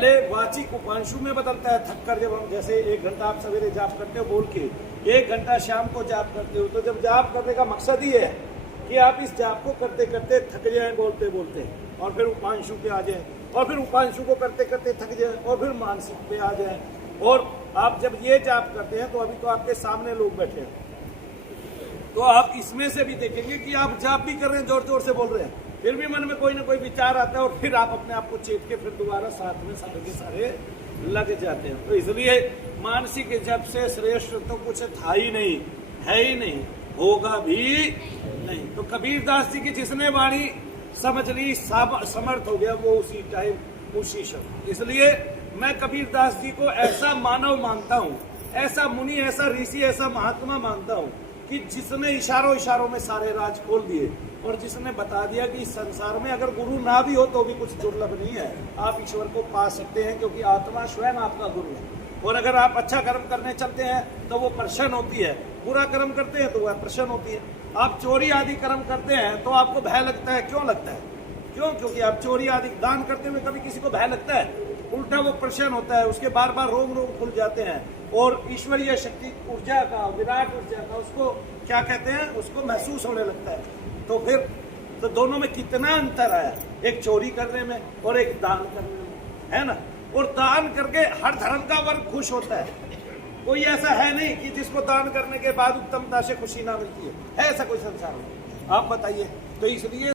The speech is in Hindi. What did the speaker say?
पहले वाचिक उपांशु में बदलता है थक कर। जब हम जैसे 1 घंटा आप सवेरे जाप करते हो बोल के, 1 घंटा शाम को जाप करते हो, तो जब जाप करने का मकसद ही है कि आप इस जाप को करते करते थक जाएं बोलते बोलते, और फिर उपांशु पे आ जाएं, और फिर उपांशु को करते करते थक जाएं, और फिर मानसिक पे आ जाएं। और आप जब ये जाप करते हैं तो अभी तो आपके सामने लोग बैठे हैं, तो आप इसमें से भी देखेंगे कि आप जाप भी कर रहे हैं, जोर जोर से बोल रहे हैं, फिर भी मन में कोई ना कोई विचार आता है, और फिर आप अपने आप को चेत के फिर दोबारा साथ में सारे के सारे लग जाते हैं। तो इसलिए मानसिक जप से श्रेष्ठ तो कुछ था ही नहीं, है ही नहीं, होगा भी नहीं। तो कबीर दास जी की जिसने वाणी समझ ली, समर्थ हो गया वो उसी टाइम उसी शब्द। इसलिए मैं कबीर दास जी को ऐसा मानव मानता हूँ, ऐसा मुनि, ऐसा ऋषि, ऐसा महात्मा मानता हूँ कि जिसने इशारों इशारों में सारे राज खोल दिए, और जिसने बता दिया कि इस संसार में अगर गुरु ना भी हो तो भी कुछ दुर्लभ नहीं है, आप ईश्वर को पा सकते हैं, क्योंकि आत्मा स्वयं आपका गुरु है। और अगर आप अच्छा कर्म करने चलते हैं तो वो प्रसन्न होती है, बुरा कर्म करते हैं तो वह प्रसन्न होती है। आप चोरी आदि कर्म करते हैं तो आपको भय लगता है, क्यों लगता है? क्यों? क्योंकि आप चोरी आदि दान करते हुए कभी किसी को भय लगता है? उल्टा वो प्रसन्न होता है, उसके बार बार रोग खुल जाते हैं, और ईश्वरीय शक्ति ऊर्जा का, विराट ऊर्जा का उसको क्या कहते हैं, उसको महसूस होने लगता है। तो फिर तो दोनों में कितना अंतर आया, एक चोरी करने में और एक दान करने में, है ना? और दान करके हर धर्म का वर्ग खुश होता है, कोई ऐसा है नहीं कि जिसको दान करने के बाद उत्तमता से खुशी ना मिलती है ऐसा कोई संसार में? आप बताइए। तो इसलिए